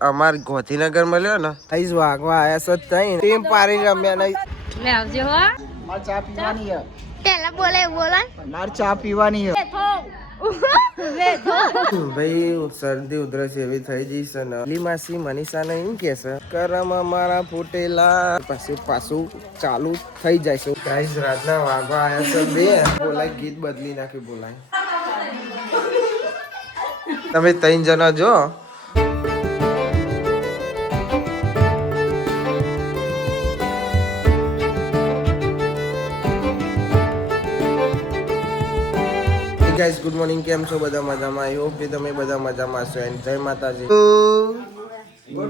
અમાર ગોધીનગર મળ્યો ને આઈસ વાગવા આયા છો તઈ ટીમ પારી રમ્યા નહીં લે આવજો હો માર ચા પીવાની હે પેલા બોલે બોલા માર ચા પીવાની હે ભાઈ શરદી ઉધરસ એવી થઈ જઈ છે ને લી માસી મનીષા ને એમ કે છે કરમ અમારા ફૂટેલા પછી પાછું ચાલુ થઈ જાય છે ગાઈસ રાતના વાગવા આયા છે બે બોલાય ગીત બદલી નાખી બોલાય તમે 3 જણા જો ગાઈસ ગુડ મોર્નિંગ કેમ છો બધા મજામાં આઈ હોપ કે તમે બધા મજામાં છો એન્ડ જય માતાજી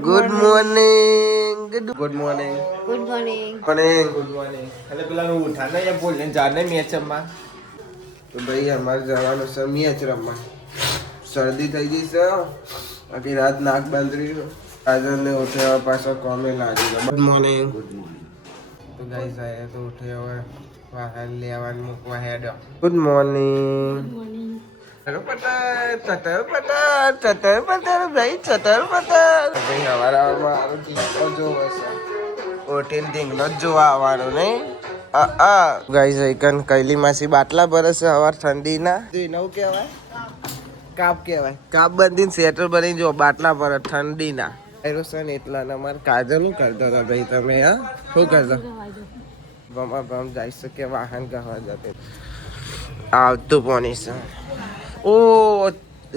good morning good morning good morning good morning એટલે પેલા હું ઉઠા ને બોલ ને જાને મેચ રમવા તો ભાઈ અમારે જવાનું છે મેચ રમવા શરદી થઈ ગઈ છે આખી રાત નાક બંધ રહ્યું આજે ને ઉઠ્યા પાછો કોમે લાગી ગયો ગુડ મોર્નિંગ તો ગાઈસ આયા તો ઉઠ્યા હવે વાહન લેવાનું મૂકવા હેડો ગુડ મોર્નિંગ હેલો ચટર પટર ભાઈ ચટર પટર ભાઈ હવારા મારું ગીતો જોવો છે ઓટેલ ઢીંગલો જ જોવા આવવાનું નહીં ગાઈસ આઈકન કૈલી માસી બાટલા ભરસ હવાર ઠંડીના નવું કહેવાય કાપ કહેવાય કાપ બંધીને સ્વેટર બની જો બાટલા ભર ઠંડીના એરોસન એટલા અમારે કાજલ શું કરતા હતા ભાઈ તમે હા શું કરતા ભમ જાય શકે વાહન કહેવા જતે આવતું પોની છે ઓ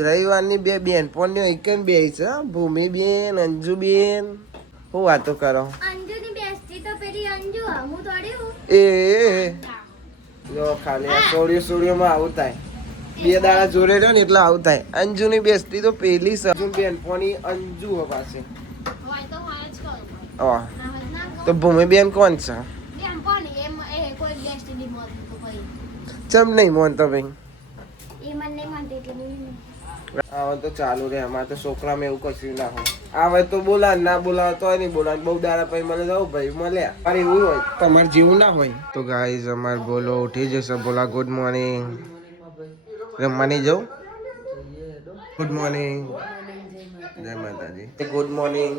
રવિવારની બે બેનપણીઓ એક બે છે ભૂમિ બેન અંજુ બેન હું વાતો કરો અંજુની બેસ્ટી તો પેલી અંજુ હું થોડી હું એ જો ખાલી સોડિયોમાં આવું થાય બે દાડા જોડે રહ્યો ને એટલે આવું થાય અંજુની બેસ્ટી તો પેલી છે અંજુ બેનપણી અંજુ પાસે હોય તો હોય જ કહું તો ભૂમિ બેન કોણ છે એમ પણ એમ એ કોઈ બેસ્ટી ની મોત તો ભાઈ ચમ નહીં મોનતો ભાઈ એ મને નહીં માનતી એટલે નહીં આવે તો ચાલુ રે અમારે તો છોકરામાં એવું કશું ના હોય આવે તો બોલા ના બોલાવે તો નહીં બોલા બહુ દાડા પછી મને જાવ ભાઈ મળ્યા અરે એવું હોય તમારે જેવું ના હોય તો ગાઈઝ અમાર બોલો ઉઠી જશે બોલા ગુડ મોર્નિંગ રમવાની જાઉં ગુડ મોર્નિંગ જય માતાજી ગુડ મોર્નિંગ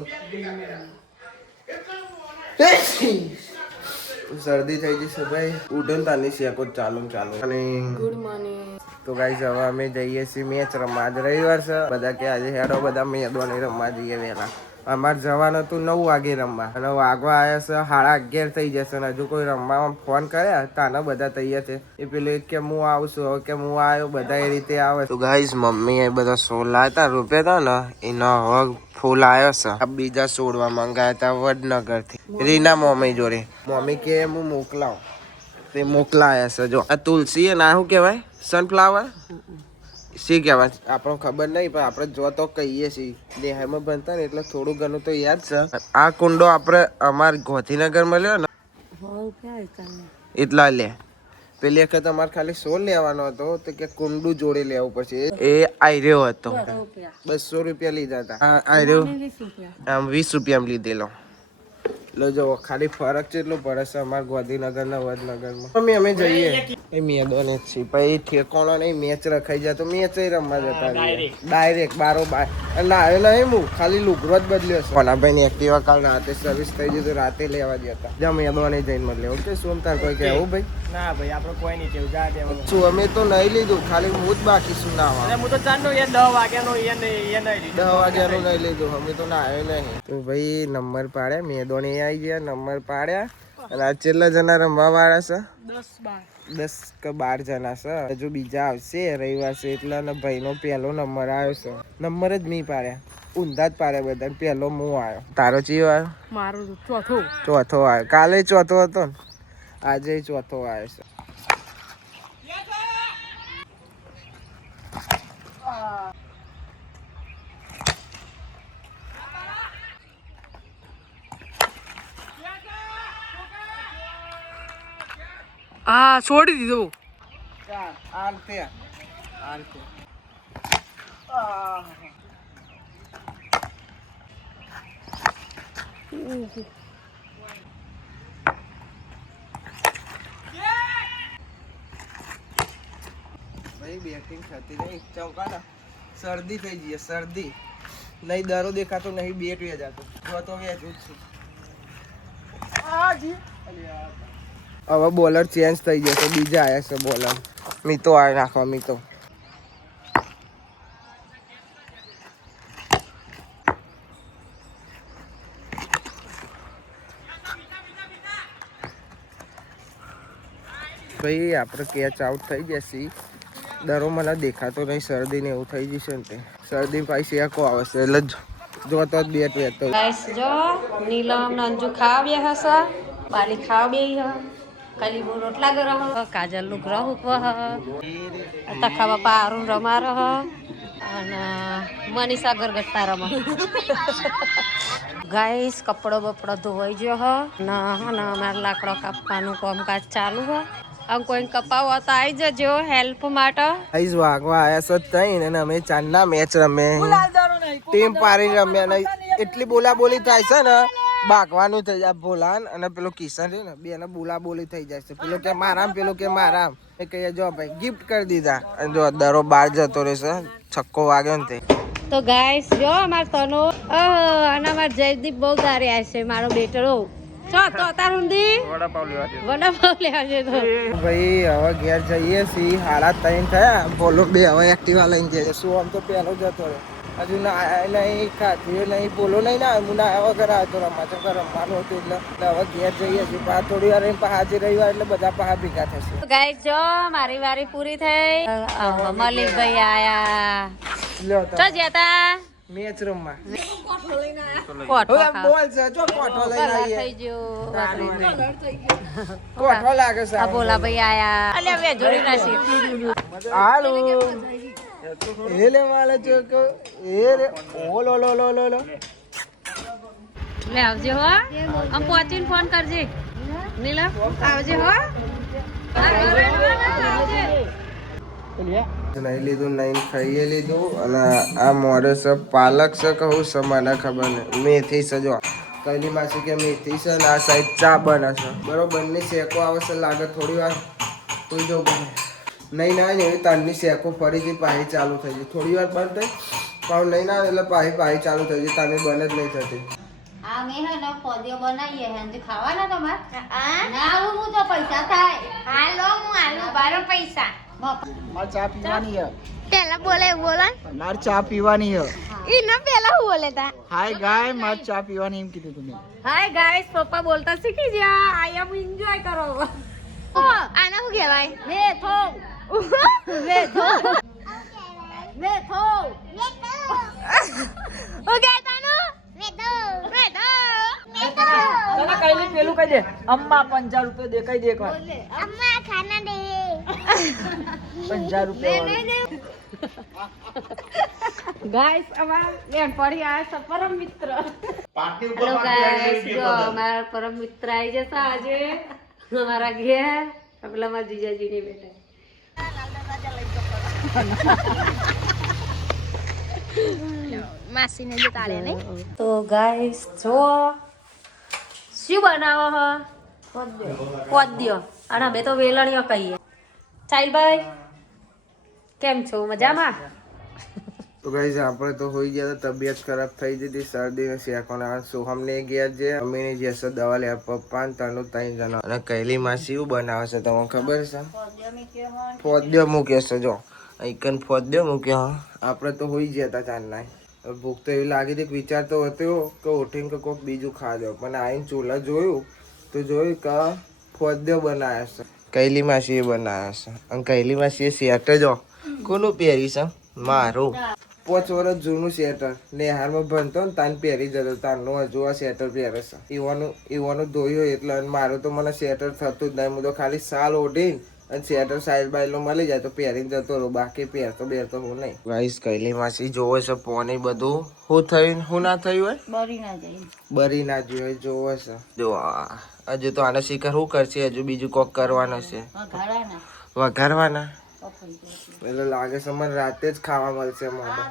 શરદી થઈ જશે ભાઈ ઉઠો ને તાની શેકો ચાલુ અને ગુડ મોર્નિંગ તો ગાઈસ હવે અમે જઈએ છીએ મેચ રમવા આજ રવિવાર છે બધા કે આજે હેડો બધા મેદોની રમવા જઈએ વહેલા અમારે જવાનું હતું 9 વાગે રમવા અને વાગવા આવ્યા છે 11:30 થઈ જશે અને હજુ કોઈ રમવામાં ફોન કર્યા તાને બધા તૈયાર છે એ પેલું કે હું આવું છું હવે કે હું આવ્યો બધા એ રીતે આવે તો ગાઈસ મમ્મી એ બધા સોલા હતા રૂપિયા હતા ને એનો હવે ફૂલ આવ્યો છે આ બીજા છોડવા મંગાયા હતા વડનગર થી રીના મમ્મી જોડે મમ્મી કે હું મોકલાવ તે મોકલાયા છે જો આ તુલસી ના શું કહેવાય સનફ્લાવર શી કહેવાય આપણને ખબર નહીં પણ આપણે જો તો કહીએ છીએ દેહામાં બનતા ને એટલે થોડું ઘણું તો યાદ છે આ કુંડો આપણે અમાર ગોધીનગર મળ્યો ને એટલા લે પેલી વખત અમારે ખાલી 16 લેવાનો હતો તો કે કુંડું જોડે લેવું પડશે એ આયર્યો હતો 200 રૂપિયા લીધા હતા આયર્યો આમ 20 રૂપિયામાં લીધેલો લો જો ખાલી ફરક કેટલો પડે છે અમારા ગોધીનગર ના વડનગરમાં મમ્મી અમે જઈએ એ મેદોને જ છે પછી ઠેકોણો નહીં મેચ રખાઈ જાય તો મેચ રમવા જતા ડાયરેક્ટ 12 ના આવ્યો નહીં હું ખાલી લુગરો જ બદલ્યો છે કોનાભાઈ ની એક્ટિવા કાલ રાતે સર્વિસ થઈ ગઈ તો રાતે લેવા જતા જ્યાં મેદોને જઈને બદલે ઓકે શું તાર કોઈ કહેવું ભાઈ ના ભાઈ આપણે કોઈ નહીં કેવું જા દેવાનું શું અમે તો નહીં લીધું ખાલી હું જ બાકી શું ના આવે હું તો ચાંદો એ 10 વાગ્યાનો એ નહીં 10 વાગ્યાનું નહીં લીધું અમે તો ના આવ્યો નહીં તો ભાઈ નંબર પાડ્યા મેદોને આવી ગયા નંબર પાડ્યા અને આ કેટલા જણા રમવા વાળા છે 10 કે 12 જણા છે હજુ બીજા આવશે રવિવાર છે એટલે ભાઈનો પહેલો નંબર આવ્યો છે નંબર જ મેં પાડ્યા ઊંધા જ પાડ્યા બધા પહેલો હું આવ્યો તારો ચિયો આવ્યો મારો ચોથો આવ્યો કાલે ચોથો હતો ને આજે ચોથો આવ્યો છે આ છોડી દીધું ભાઈ બેટિંગ થતી નહીં ચૌકાના શરદી થઈ ગઈ શરદી નહીં દરો દેખાતો નહીં બેટ વેચાતો જો તો વેચું જ છું. હવે બોલર ચેન્જ થઈ જશે બીજા આવ્યા છે બોલર મીતો આવી નાખવા મીતો ભાઈ આપણે કેચ આઉટ થઈ જશે દરો મને દેખાતો નહીં શરદી ને એવું થઈ જશે ને તે શરદી પાછી શેકો આવશે એટલે જોતો જ બેટ વેચતો ગાઈસ જો નીલમ નંજુ ખાવા બે હશે બાલી ખાવા બે હ કલી બો રોટલા ગરહ કાજલ નું ગ્રહ ઉપહ તખા બાપા અરુણ રમા રહ અને મનીષા ગરગટ્ટા રમ ગાઈસ કપડો બપડો ધોવાઈ ગયો હ ના અમારે લાકડો કાપવાનું કામકાજ ચાલુ હ આમ કોઈ કપાવો તો આવી જજો હેલ્પ માટે આઈસ વાગવા આયા છે તઈ ને અમે ચાંદના મેચ રમે ટીમ પારી રમ્યા નહીં એટલી બોલા બોલી થાય છે ને ભાગવાનું થઈ જાય ભોલાન અને પેલો કિશન છે ને બે ને બોલા બોલી થઈ જાય છે પેલો કે મારામ પેલો કે મારામ એ કહીએ જો ભાઈ ગિફ્ટ કરી દીધા અને જો દરો બહાર જતો રહેશે છક્કો વાગ્યો ને તે તો ગાઈસ જો અમાર તનો અને અમાર જયદીપ બહુ સારી આવે છે મારો બેટરો છો તો તારુંદી વડાપાવ લેવા છે તો ભાઈ હવે ઘેર જઈએ છીએ 3:30 થયા બોલો બે હવે એક્ટિવા લઈને જઈએ શું આમ તો પહેલો જતો રહ્યો હજુ ના નહીં ખાધું નહીં બોલો નહીં ના હું ના વગર આવતો રમવાનું હતું એટલે હવે ઘેર જઈએ છીએ પાછા થોડી વાર હાજર રવિવાર એટલે બધા પાછા ભેગા થશે ગાઈસ જો મારી વારી પૂરી થઈ મલિકભાઈ આયા લ્યો તો તો જતા મેચ રમવા કોઠો બોલ છે જો કોઠો લઈને આવીએ થઈ ગયો કોઠો લાગે છે આ બોલા ભાઈ આયા અલ્યા વે જોડી નાસી હાલો એ લે માલે ચોકો એ રે ઓ લો લો લો લો લો લે આવજે હો આમ પહોંચીને ફોન કરજે નીલા આવજે હો નહીં લીધું નહીં ખાઈએ લીધું અને આ મોડે છે પાલક છે કહું છે મને ખબર નહીં મેથી છે જો કઈની માસી કે મેથી છે ને આ સાઈડ ચા બને છે બરોબર બંને શેકો આવે છે લાગે થોડી વાર કોઈ જો નહીં ના ને એવી તારની શેકો ફરીથી પાહી ચાલુ થઈ ગઈ થોડી વાર બંધ થઈ પણ નહીં ના એટલે પાહી ચાલુ થઈ ગઈ તારની બંધ જ નહીં થતી આ મે હે ને પોદિયો બનાવીએ હે ને ખાવાના તમાર ના આવું હું તો પૈસા થાય હાલો હું આલુ બારો પૈસા માર ચા પીવાની હે પેલા બોલે બોલો માર ચા પીવાની હે ઈ ન પેલા હું બોલે તા હાય ગાય માર ચા પીવાની એમ કીધું તમે હાય ગાઈસ પપ્પા બોલતા શીખી ગયા આઈ એમ એન્જોય કરો આના શું કહેવાય મેથો મેથો મેથો ઓ કહેતાનો મેથો મેથો તને કઈલી પેલું કહી દે અમ્મા 50 રૂપિયા દે કઈ દે એકવાર અમ્મા ખાના દે 50 રૂપિયા ગાઈસ અમાર લેન પડી આ છે પરમ મિત્ર હેલો ગાઈસ જો અમારા પરમ મિત્ર આવી જશે આજે અમારા ઘેર પેલા મારા જીજાજી ની બેટા માસીને જે તાળે નહીં તો ગાઈસ જો શું બનાવો હ પોદ્યો અને અમે તો વેલણીઓ કહીએ ચાઈલભાઈ કેમ છો મજામાં તો ગાઈઝ આપણે તો હોઈ ગયા હતા તબિયત ખરાબ થઈ જતી શરદી ને શેકોના સોહમને ગયા છે અમીને જે છે દવા લેવા પપ્પા ને તનું 3 જણા અને કૈલી માસી શું બનાવે છે તમને ખબર છે ફોદ્યો મૂક્યો છે જો આઈકન ફોદ્યો મૂક્યો આપણે તો હોઈ ગયા હતા ચાંદના ભૂખ તો એવી લાગી હતી વિચાર તો હતો કે ઉઠીને કે કોઈક બીજું ખા દો પણ આવીને ચૂલા જોયું તો જોયું કે ફોદ્યો બનાવ્યો છે કૈલી માસીએ બનાવ્યો છે અને કૈલી માસીએ શેટ જો કોનું પહેરી છે મારું 5 વર્ષ જૂનું સ્વેટર નેહારમાં ભણતો ને તાન પહેરી જતો તારનું હજુ આ સ્વેટર પહેરે છે ઈવાનું ધોયું એટલે મારું તો મને સ્વેટર થતું જ નહીં હું તો ખાલી સાલ ઓઢીને અને સ્વેટર સાઈડ બાઈડ મળી જાય તો પહેરીને જતો રહું બાકી પહેરતો બેરતો હું નહીં ગાઈસ કૈલી માસી જોવે છે પોની બધું શું થયું શું ના થયું હોય બરી ના જોઈએ જોવે છે જો હજુ તો આને શિખર શું કરશે હજુ બીજું કોક કરવાનું છે વઘારવાના એટલે લાગે છે મને રાતે જ ખાવા મળશે મોઢા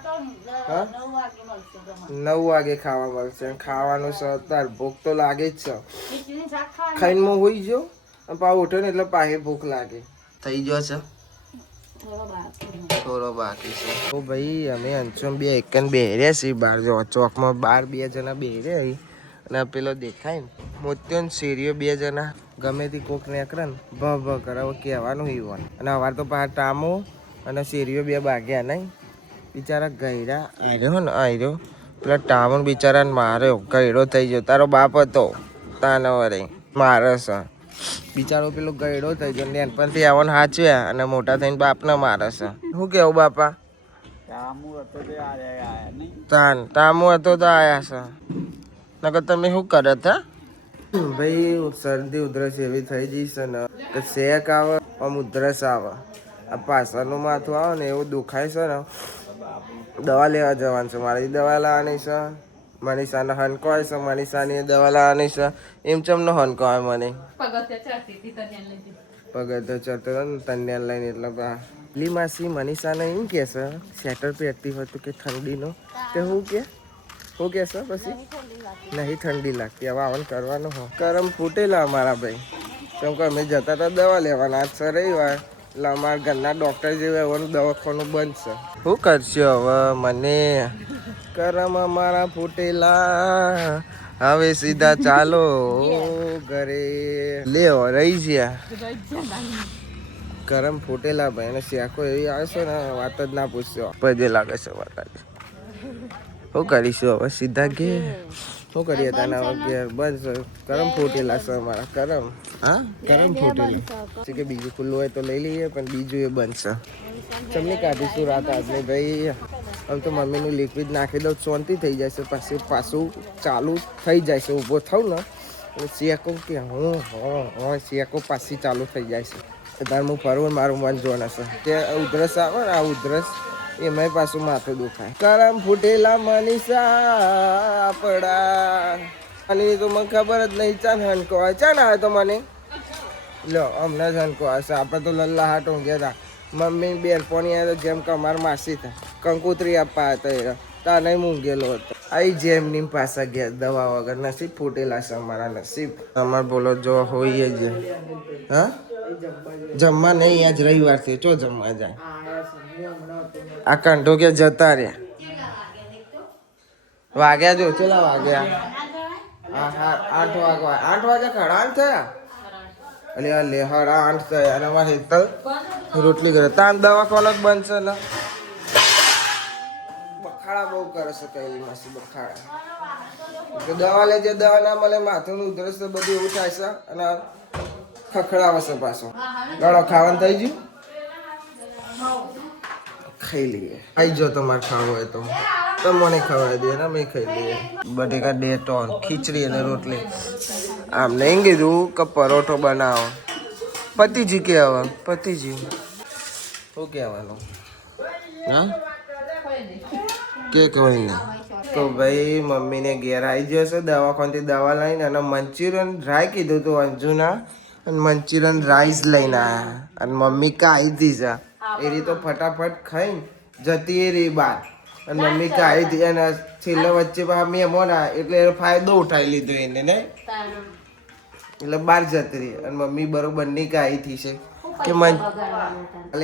9 વાગે ખાવા મળશે ખાવાનું છે અત્યારે ભૂખ તો લાગે જ છે ખાઈને હું હોઈ ગયો પાછું ઉઠ્યો ને એટલે પાછી ભૂખ લાગે થઈ ગયો છે થોડો બાકી છે તો ભાઈ અમે અંચુમ બે એકન બેહર્યા છીએ બહાર જો ચોકમાં બહાર 2 જણા બેહર્યા અહીં અને પેલો દેખાય ને મોત્યો ને શેરીઓ 2 જણા ગમે તે કોક નીકળે ને ભ કરે હવે કહેવાનું ઈવન અને અવાર તો પાછા ટામો અને શેરીઓ 2 ભાગ્યા નહીં બિચારા ગયડા આર્યો ને આર્યો પેલા ટામો બિચારાને માર્યો ગયડો થઈ ગયો તારો બાપ હતો તાનવરે મારે છે બિચારો પેલો ગયડો થઈ ગયો નેનપણથી આવવાનું હાચવ્યા અને મોટા થઈને બાપને મારે છે શું કેવું બાપા ટામુ હતો તો આયા છે નકર તમે શું કરે હતા ભાઈ શરદી ઉધરસ એવી થઈ જશે ને કે શેક આવે આમ ઉધરસ આવે આ પાછળનું માથું આવે ને એવું દુખાય છે ને દવા લેવા જવાનું છે મારી દવા લાવવાની છે મનીષાને હનકો આવે છે મનીષાની દવા લાવવાની છે એમ ચમનો હનકો આવે મને પગથિયે ચડતો ને તન્યાન લઈને એટલે પેલી માસી મનીષાને એમ કે છે સ્વેટર પહેરતી હતું કે ઠંડીનો તે શું કે છે પછી નહીં ઠંડી લાગતી હવે આવવાનું કરવાનું હો કરમ ફૂટેલા અમારા ભાઈ કેમ કે અમે જતા હતા દવા લેવાના આજ છે રવિવાર એટલે અમારા ઘરના ડૉક્ટર જેવું આવવાનું દવાખાનું બંધ છે શું કરશો હવે મને કરમ અમારા ફૂટેલા હવે સીધા ચાલો ઘરે લેવો રહી ગયા કરમ ફૂટેલા ભાઈ અને શેકો એવી આવે છે ને વાત જ ના પૂછશો પજે લાગે છે વાત શું કરીશું હવે સીધા ઘેર શું કરીએ તાના ઘેર બસ કરમ ફૂટેલા છે અમારા કરમ હા કરમ ફૂટેલા કે બીજું ખુલ્લું હોય તો લઈ લઈએ પણ બીજું એ બનશે ચમની કાઢીશું રાત આજની ભાઈ આમ તો મમ્મીનું લિક્વિડ નાખી દઉં શાંતિ થઈ જશે પછી પાછું ચાલુ થઈ જાય છે ઊભો થઉં ને એટલે શેકો કે હું શેકો પાછી ચાલુ થઈ જાય છે તાર હું ફરવું મારું મન જોવાનું છે કે ઉધરસ આવે ને આ ઉધરસ એમાંય પાછું માથું દુખાય કરમ ફૂટેલા મનીષા આપડા અને તો મને ખબર જ નહીં ચાન હનકો આવે ચાન આવે તો મને લો અમને જ હનકો આવશે આપણે તો લલ્લા હાટ ઊંઘ્યા હતા મમ્મી બેનપણી આવે તો જેમ કે અમારા માસી હતા કંકુતરી આપવા હતા એ તા નહીં મૂંઘેલો હતો આઈ જેમ ની પાછા ગયા દવા વગર નસીબ ફૂટેલા છે અમારા નસીબ અમારે બોલો જો હોઈએ જ હા જમવા નહીં આજ રવિવાર છે ચો જમવા જાય આ કંઠો કે જતા રહ્યા વાગ્યા જો ચેલા વાગ્યા 8 વાગ્યા 8 વાગ્યા ખડા થયા એટલે આ લેહડા 8 થયા અને અમારે હેતલ રોટલી કરે તાન દવાખાનો જ બનશે ને બખાડા બહુ કરે છે કઈ માસી બખાડા દવા લેજે દવા ના મળે માથું ઉધરસ તો બધું એવું થાય છે અને ખખડાવે છે પાછો ગળો ખાવાનું થઈ ગયું ખાઈ લઈએ ખાઈ જો તમારે ખાવું હોય તો તમને ખવાય દે ને અમે ખાઈ લઈએ બટેકા ડેટોન ખીચડી અને રોટલી આમ નહીં કીધું કે પરોઠો બનાવો પતિજી કે હવે પતિજી શું કહેવાનું હા કે કહેવાય નહીં તો ભાઈ મમ્મીને ઘેર આવી ગયો છે દવાખાનાથી દવા લઈને અને મંચુરિયન ડ્રાય કીધું હતું અંજુના અને મંચુરિયન રાઈસ લઈને આવ્યા અને મમ્મી કાઈ હતી છે એ રીતે ફટાફટ ખાઈને જતી એ રહી બહાર અને મમ્મી કાઈ હતી અને છેલ્લે વચ્ચે મહેમાન આવ્યા એટલે ફાયદો ઉઠાવી લીધો એને ને એટલે બહાર જતી રહી અને મમ્મી બરોબર ની કાઈ થી છે કે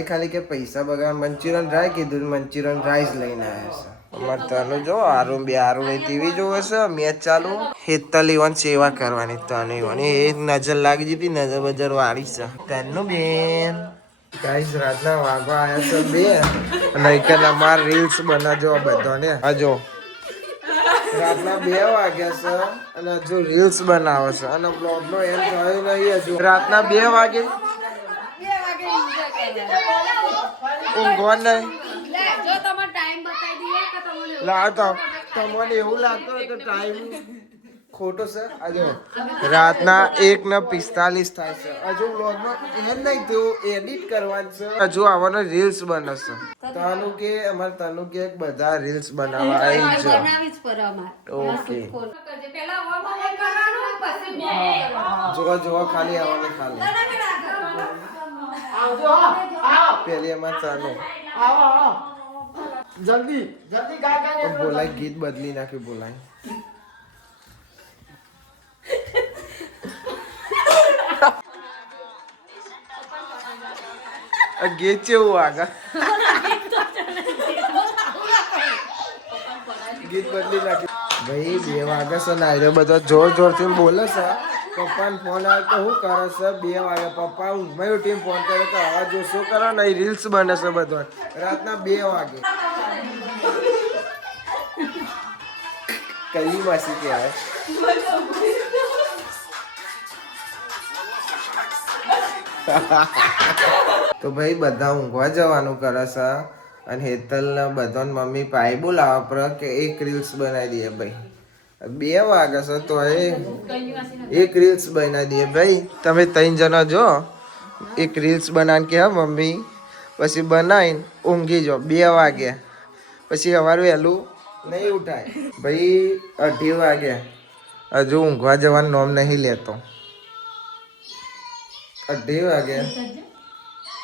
ખાલી કે પૈસા બગાડ મંચુરિયન ડ્રાય કીધું મંચુરિયન રાઈસ લઈને આવ્યા છે અમારે તને જો આરું બે આરું નહીં ટીવી જોવે છે મેચ ચાલુ હેતલ ઇવન સેવા કરવાની તને ઇવન એ નજર લાગી જતી નજર બજર વાળી છે તનનું બેન ગાઈસ રાતના વાગવા આવ્યા છે બે અને કે અમાર રીલ્સ બનાવજો બધાને હજો રાતના 2 વાગ્યા છે અને હજુ રીલ્સ બનાવે છે અને બ્લોગનો એમ થયો નહીં હજુ રાતના 2 વાગે ઊંઘવા નહીં લાવતો તમને એવું લાગતું હોય કે ટાઈમ ખોટો છે હજુ રાતના 1:45 થાય છે હજુ વ્લોગમાં એમ નહીં થયું એડિટ કરવાનું છે હજુ આવવાનો રીલ્સ બનશે તાનું કે અમારે તાનું કે બધા રીલ્સ બનાવવા આવી છે ઓકે જોવા ખાલી આવવાનું ખાલી પેલી અમારે તાનું જલ્દી ગાય બોલાય ગીત બદલી નાખ્યું બોલાય આ ગીત કેવું આગળ ગીત બદલી નાખ્યું ભાઈ 2 વાગે છે ને આયરો બધો જોર જોરથી બોલે છે પપ્પાને ફોન આવે તો શું કરે છે 2 વાગે પપ્પા ઊંઘમાં ઉઠીને ફોન કરે તો આવા જો શું કરો ને રીલ્સ બને છે બધો રાતના 2 વાગે કઈ માસી કહેવાય તો ભાઈ બધા ઊંઘવા જવાનું કરે છે અને હેતલના બધાને મમ્મી પાઈ બોલાવા પર કે એક રીલ્સ બનાવી દઈએ ભાઈ 2 વાગે છે તો એક રીલ્સ બનાવી દઈએ ભાઈ તમે 3 જણા જો એક રીલ્સ બનાવીને કે હા મમ્મી પછી બનાવીને ઊંઘી જાઓ 2 વાગે પછી સવારે વહેલું નહીં ઉઠાય ભાઈ 2:30 વાગે હજુ ઊંઘવા જવાનું નામ નહીં લેતો 2:30 વાગે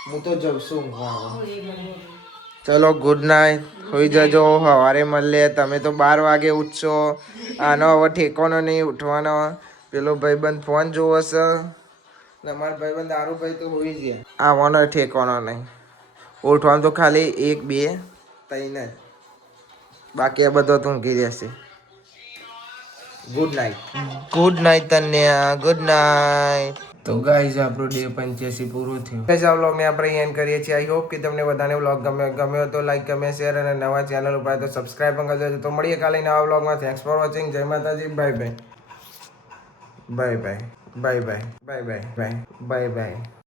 હું તો જઉં છું ઊંઘવા ચલો ગુડ નાઇટ હોઈ જજો સવારે મળીએ તમે તો 12 વાગે ઉઠશો આનો હવે ઠેકોનો નહીં ઉઠવાનો પેલો ભાઈબંધ ફોન જોવો છે ને અમારો ભાઈબંધ દારૂભાઈ તો હોઈ જાય આવવાનો ઠેકોનો નહીં ઉઠવાનું તો ખાલી 1 2 3 જ બાકી આ બધો તો ઊંઘી રહેશે ગુડ નાઇટ તન્યા ગુડ નાઇટ તો ગાઈઝ આપણો ડે 85 પૂરું થયું ગાઈઝ આ વ્લોગને આપણે એન્ડ કરીએ છીએ આઈ હોપ કે તમને બધાને વ્લોગ ગમ્યો તો લાઈક કમેન્ટ શેર અને નવા ચેનલ ઉપર તો સબસ્ક્રાઇબ પણ કરજો તો મળીએ કાલે નવા વ્લોગમાં થેન્ક્સ ફોર વોચિંગ જય માતાજી bye bye bye bye bye bye bye bye bye bye